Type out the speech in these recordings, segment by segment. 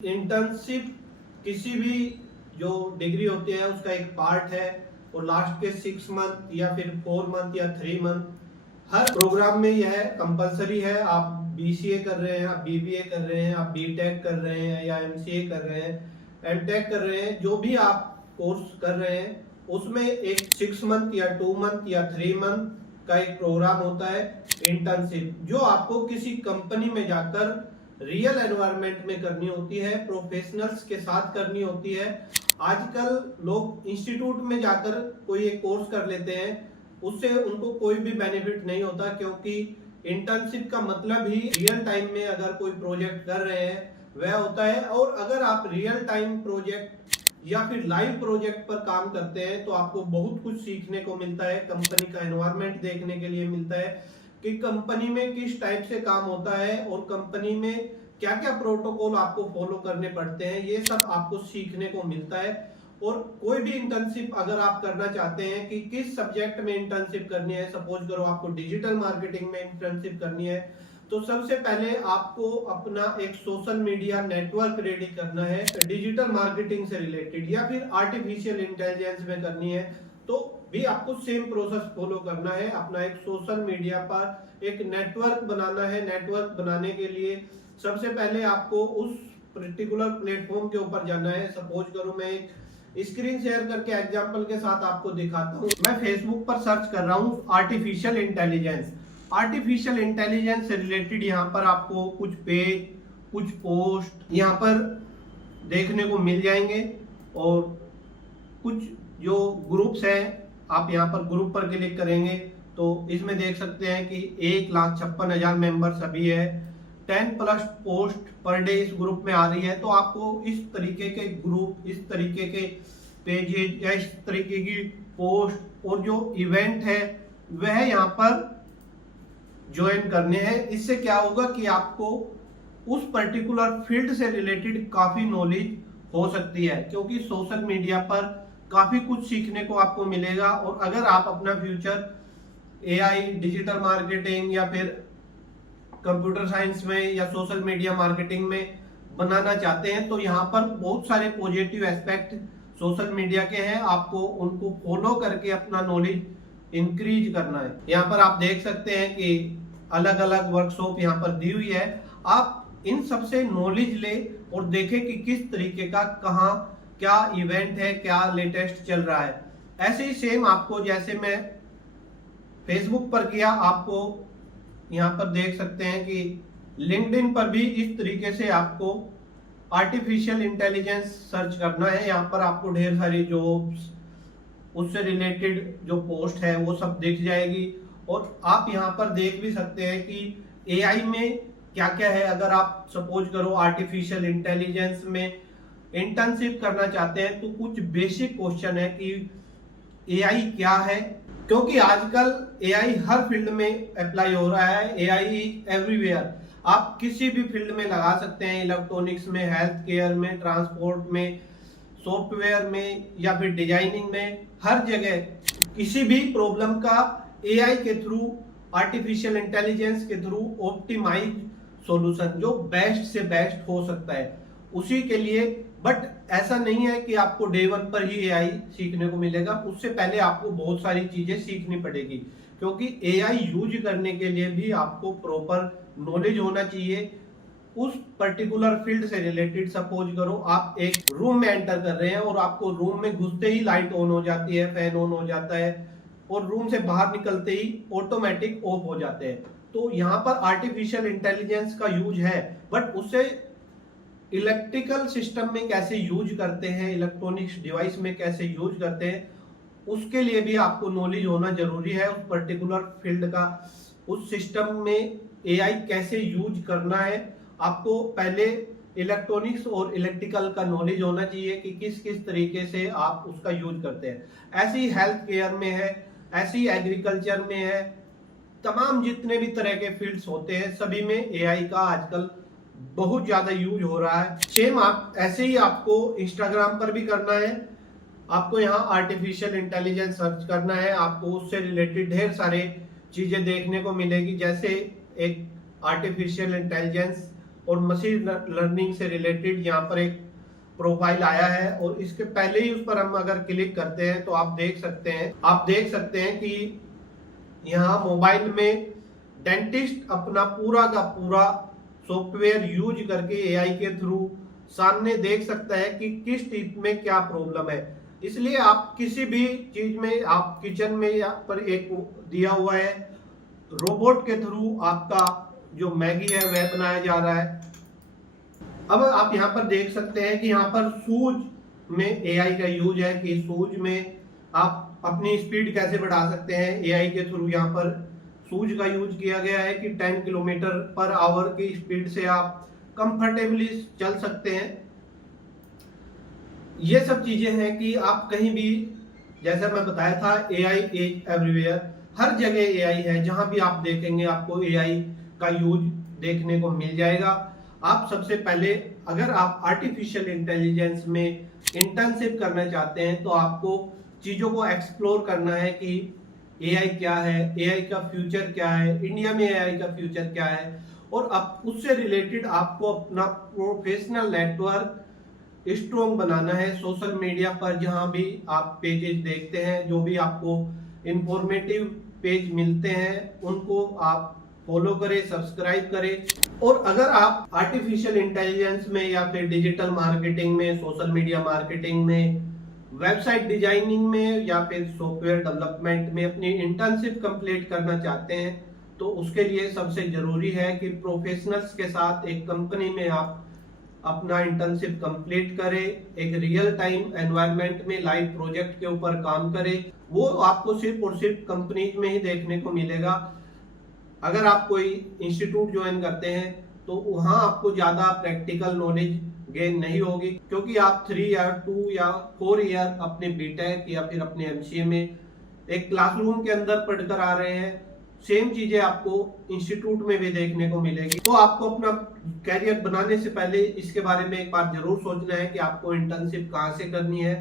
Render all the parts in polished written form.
Internship किसी भी जो डिग्री होती है उसका एक पार्ट है और लास्ट के 6 मंथ या फिर 4 मंथ या 3 मंथ हर प्रोग्राम में यह कंपलसरी है। आप बीसीए कर रहे हैं, आप बीबीए कर रहे हैं, आप बीटेक कर रहे हैं या एमसीए कर रहे हैं, एमटेक कर रहे हैं, जो भी आप कोर्स कर रहे हैं उसमें एक 6 मंथ या 2 मंथ या 3 मंथ का एक प्रोग्राम होता है इंटर्नशिप, जो आपको किसी कंपनी में जाकर रियल एनवायरनमेंट में करनी होती है, प्रोफेशनल्स के साथ करनी होती है। आजकल लोग इंस्टीट्यूट में जाकर कोई एक कोर्स कर लेते हैं, उससे उनको कोई भी बेनिफिट नहीं होता, क्योंकि इंटर्नशिप का मतलब ही रियल टाइम में अगर कोई प्रोजेक्ट कर रहे हैं वह होता है। और अगर आप रियल टाइम प्रोजेक्ट या फिर लाइव प्रोजेक्ट पर काम करते हैं तो आपको बहुत कुछ सीखने को मिलता है, कंपनी का एनवायरनमेंट देखने के लिए मिलता है कि कंपनी में किस टाइप से काम होता है और कंपनी में क्या क्या प्रोटोकॉल आपको फॉलो करने पड़ते हैं, ये सब आपको सीखने को मिलता है। और कोई भी इंटर्नशिप अगर आप करना चाहते हैं कि किस सब्जेक्ट में इंटर्नशिप करनी है, सपोज करो आपको डिजिटल मार्केटिंग में इंटर्नशिप करनी है, तो सबसे पहले आपको अपना एक सोशल मीडिया नेटवर्क रेडी करना है डिजिटल मार्केटिंग से रिलेटेड, या फिर आर्टिफिशियल इंटेलिजेंस में करनी है तो भी आपको सेम प्रोसेस फॉलो करना है। अपना एक सोशल मीडिया पर एक नेटवर्क बनाना है। नेटवर्क बनाने के लिए सबसे पहले आपको उस पर्टिकुलर प्लेटफॉर्म के ऊपर जाना है। सपोज करो मैं एक स्क्रीन शेयर करके एग्जांपल के साथ आपको दिखाता हूँ। मैं फेसबुक पर सर्च कर रहा हूँ आर्टिफिशियल इंटेलिजेंस। आर्टिफिशियल इंटेलिजेंस से रिलेटेड यहाँ पर आपको कुछ पेज, कुछ पोस्ट यहाँ पर देखने को मिल जाएंगे और कुछ जो ग्रुप्स हैं, आप यहाँ पर ग्रुप पर क्लिक करेंगे तो इसमें देख सकते हैं कि 1,56,000 मेंबर्स अभी है। 10+ पोस्ट पर डे इस ग्रुप में आ रही है। तो आपको इस तरीके के ग्रुप, इस तरीके के पेजेज या इस तरीके की पोस्ट और जो इवेंट है वह यहाँ पर ज्वाइन करने हैं। इससे क्या होगा कि आपको उस पर्टिकुलर फील्ड से रिलेटेड काफी नॉलेज हो सकती है, क्योंकि सोशल मीडिया पर काफी कुछ सीखने को आपको मिलेगा। और अगर आप अपना फ्यूचर एआई, डिजिटल मार्केटिंग या फिर कंप्यूटर साइंस में या सोशल मीडिया मार्केटिंग में बनाना चाहते हैं तो यहाँ पर बहुत सारे पॉजिटिव एस्पेक्ट सोशल मीडिया के हैं। आपको उनको फॉलो करके अपना नॉलेज इंक्रीज करना है। यहाँ पर आप देख सकते हैं कि अलग अलग वर्कशॉप यहाँ पर दी हुई है। आप इन सबसे नॉलेज ले और देखें कि किस तरीके का कहाँ क्या इवेंट है, क्या लेटेस्ट चल रहा है। ऐसे ही सेम आपको जैसे मैं फेसबुक पर किया, आपको यहाँ पर देख सकते हैं कि लिंक्डइन पर भी इस तरीके से आपको आर्टिफिशियल इंटेलिजेंस सर्च करना है। यहाँ पर आपको ढेर सारी जॉब्स, उससे रिलेटेड जो पोस्ट है वो सब दिख जाएगी। और आप यहाँ पर देख भी सकते हैं कि एआई में क्या क्या है। अगर आप सपोज करो आर्टिफिशियल इंटेलिजेंस में इंटर्नशिप करना चाहते हैं तो कुछ बेसिक क्वेश्चन है कि एआई क्या है, क्योंकि आजकल एआई हर फील्ड में अप्लाई हो रहा है। एआई एवरीवेयर, आप किसी भी फील्ड में लगा सकते हैं, इलेक्ट्रॉनिक्स में, हेल्थ केयर में, ट्रांसपोर्ट में, सॉफ्टवेयर में या फिर डिजाइनिंग में, हर जगह किसी भी प्रॉब्लम का एआई के थ्रू, आर्टिफिशियल इंटेलिजेंस के थ्रू ऑप्टिमाइज सॉल्यूशन जो बेस्ट से बेस्ट हो सकता है उसी के लिए। बट ऐसा नहीं है कि आपको डे 1 पर ही एआई सीखने को मिलेगा। उससे पहले आपको बहुत सारी चीजें सीखनी पड़ेगी, क्योंकि एआई यूज करने के लिए भी आपको प्रॉपर नॉलेज होना चाहिए उस पर्टिकुलर फील्ड से रिलेटेड। सपोज करो आप एक रूम में एंटर कर रहे हैं और आपको रूम में घुसते ही लाइट ऑन हो जाती है, फैन ऑन हो जाता है और रूम से बाहर निकलते ही ऑटोमेटिक ऑफ हो जाते हैं। तो यहाँ पर आर्टिफिशियल इंटेलिजेंस का यूज है, बट उससे इलेक्ट्रिकल सिस्टम में कैसे यूज करते हैं, इलेक्ट्रॉनिक्स डिवाइस में कैसे यूज करते हैं, उसके लिए भी आपको नॉलेज होना जरूरी है। उस पर्टिकुलर फील्ड का, उस सिस्टम में एआई कैसे यूज करना है, आपको पहले इलेक्ट्रॉनिक्स और इलेक्ट्रिकल का नॉलेज होना चाहिए कि किस किस तरीके से आप उसका यूज करते हैं। ऐसे ही हेल्थ केयर में है, ऐसे ही एग्रीकल्चर में है, तमाम जितने भी तरह के फील्ड्स होते हैं सभी में एआई का आजकल बहुत ज्यादा यूज हो रहा है। सेम आप ऐसे ही आपको इंस्टाग्राम पर भी करना है। आपको यहाँ आर्टिफिशियल इंटेलिजेंस सर्च करना है, आपको उससे रिलेटेड ढेर सारे चीजें देखने को मिलेगी। जैसे एक आर्टिफिशियल इंटेलिजेंस और मशीन लर्निंग से रिलेटेड यहाँ पर एक प्रोफाइल आया है। और इसके पहले ही उस पर हम अगर क्लिक करते हैं तो आप देख सकते हैं कि यहाँ मोबाइल में डेंटिस्ट अपना पूरा का पूरा सॉफ्टवेयर यूज करके एआई के थ्रू सामने देख सकता है कि किस टीथ में क्या प्रॉब्लम है। इसलिए आप किसी भी चीज में, आप किचन में या पर एक दिया हुआ है रोबोट के थ्रू आपका जो मैगी है वह बनाया जा रहा है। अब आप यहाँ पर देख सकते हैं कि यहाँ पर सूज में एआई का यूज है कि सूज में आप अपनी स्पीड कैसे बढ़ा सकते हैं एआई के थ्रू। यहाँ पर सूज का यूज किया गया है कि 10 किलोमीटर पर आवर की स्पीड से आप कंफर्टेबली चल सकते हैं। ये सब चीजें हैं कि आप कहीं भी, जैसा मैं बताया था, एआई इज एवरीवेयर, हर जगह एआई है। जहां भी आप देखेंगे आपको एआई का यूज देखने को मिल जाएगा। आप सबसे पहले अगर आप आर्टिफिशियल इंटेलिजेंस में इंटर्नशिप करना चाहते हैं तो आपको चीजों को एक्सप्लोर करना है कि एआई क्या है, एआई का फ्यूचर क्या है, इंडिया में एआई का फ्यूचर क्या है। और अब उससे रिलेटेड आपको अपना प्रोफेशनल नेटवर्क स्ट्रॉन्ग बनाना है सोशल मीडिया पर। जहां भी आप पेजेस देखते हैं, जो भी आपको इंफॉर्मेटिव पेज मिलते हैं, उनको आप फॉलो करें, सब्सक्राइब करें। और अगर आप आर्टिफिशियल इंटेलिजेंस में या फिर डिजिटल मार्केटिंग में, सोशल मीडिया मार्केटिंग में, वेबसाइट डिजाइनिंग में या फिर सॉफ्टवेयर डेवलपमेंट में अपनी इंटर्नशिप कंप्लीट करना चाहते हैं तो उसके लिए सबसे जरूरी है कि प्रोफेशनल्स के साथ एक कंपनी में आप अपना इंटर्नशिप कंप्लीट करें, एक रियल टाइम एनवायरनमेंट में लाइव प्रोजेक्ट के ऊपर काम करें। वो आपको सिर्फ और सिर्फ कंपनीज में ही देखने को मिलेगा। अगर आप कोई इंस्टीट्यूट ज्वाइन करते हैं तो वहां आपको ज्यादा प्रैक्टिकल नॉलेज गेन नहीं होगी, क्योंकि आप 3 ईयर 2 या 4 ईयर अपने बीटेक या फिर अपने एमसीए में एक क्लासरूम के अंदर पढ़कर आ रहे हैं। सेम चीजें आपको इंस्टीट्यूट में भी देखने को मिलेगी। तो आपको अपना कैरियर बनाने से पहले इसके बारे में एक बार जरूर सोचना है कि आपको इंटर्नशिप कहाँ से करनी है,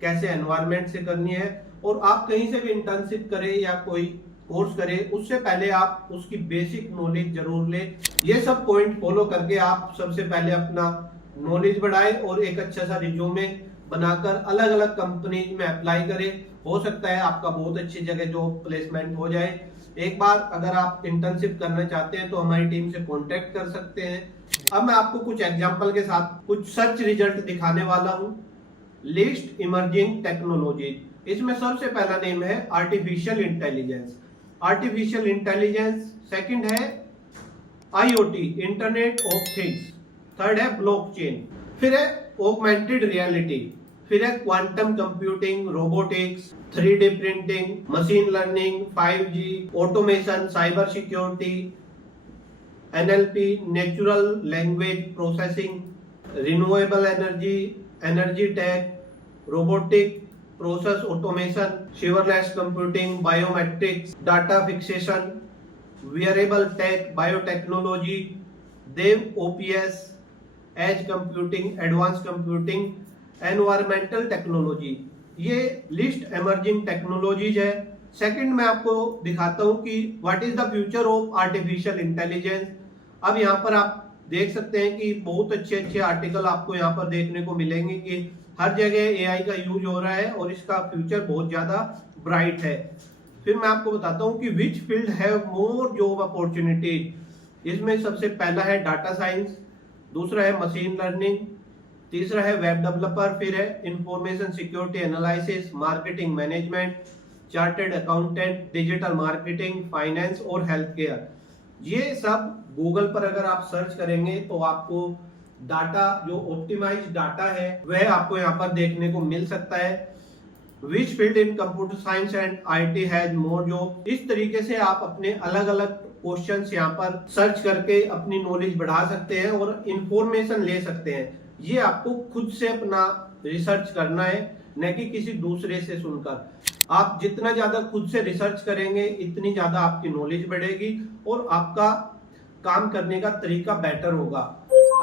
कैसे एनवायरनमेंट से करनी है। और आप कहीं से भी इंटर्नशिप करें या कोई कोर्स करें, उससे पहले आप उसकी बेसिक नॉलेज जरूर लें। ये सब पॉइंट फॉलो करके आप सबसे पहले अपना नॉलेज बढ़ाएं और एक अच्छा सा रिज्यूमे बनाकर अलग अलग कंपनी में अप्लाई करें। हो सकता है आपका बहुत अच्छी जगह जॉब प्लेसमेंट हो जाए। एक बार अगर आप इंटर्नशिप करना चाहते हैं तो हमारी टीम से कांटेक्ट कर सकते हैं। अब मैं आपको कुछ एग्जांपल के साथ कुछ सर्च रिजल्ट दिखाने वाला हूं। लिस्ट इमर्जिंग टेक्नोलॉजी, इसमें सबसे पहला नेम है artificial intelligence. Artificial intelligence second है IoT, internet of things. Third है ब्लॉकचेन, फिर है ऑगमेंटेड रियलिटी, फिर है quantum computing, robotics, 3D printing, machine learning, 5G, automation, cyber security, NLP, natural language processing, renewable energy, energy tech, robotic process automation, serverless computing, biometrics, data fixation, wearable tech, biotechnology, dev ops, edge computing, advance computing, environmental technology. ये list emerging technologies है। Second मैं आपको दिखाता हूं कि what is the future of artificial intelligence. अब यहाँ पर आप देख सकते हैं कि बहुत अच्छे अच्छे आर्टिकल आपको यहाँ पर देखने को मिलेंगे कि हर जगह एआई का यूज हो रहा है और इसका फ्यूचर बहुत ज्यादा ब्राइट है। फिर मैं आपको बताता हूँ कि which field have more job opportunities. इसमें सबसे पहला है डाटा साइंस, दूसरा है मशीन लर्निंग, तीसरा है वेब डेवलपर, फिर है information security analysis, marketing management, chartered accountant, digital marketing, finance और हेल्थ केयर। ये सब गूगल पर अगर आप सर्च करेंगे तो आपको डाटा, जो ऑप्टिमाइज डाटा है, वह आपको यहाँ पर देखने को मिल सकता है। Which field in computer science and IT has more job. इस तरीके से आप अपने अलग अलग क्वेश्चंस यहाँ पर सर्च करके अपनी नॉलेज बढ़ा सकते हैं और इंफॉर्मेशन ले सकते हैं। ये आपको खुद से अपना रिसर्च करना है, न कि किसी दूसरे से सुनकर। आप जितना ज्यादा खुद से रिसर्च करेंगे इतनी ज्यादा आपकी नॉलेज बढ़ेगी और आपका काम करने का तरीका बेटर होगा।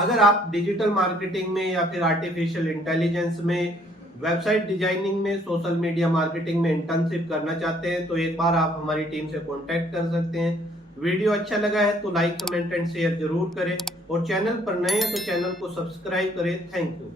अगर आप डिजिटल मार्केटिंग में या फिर आर्टिफिशियल इंटेलिजेंस में, वेबसाइट डिजाइनिंग में, सोशल मीडिया मार्केटिंग में इंटर्नशिप करना चाहते हैं तो एक बार आप हमारी टीम से कांटेक्ट कर सकते हैं। वीडियो अच्छा लगा है तो लाइक कमेंट एंड शेयर जरूर करें और चैनल पर नए हैं तो चैनल को सब्सक्राइब करें। Thank you.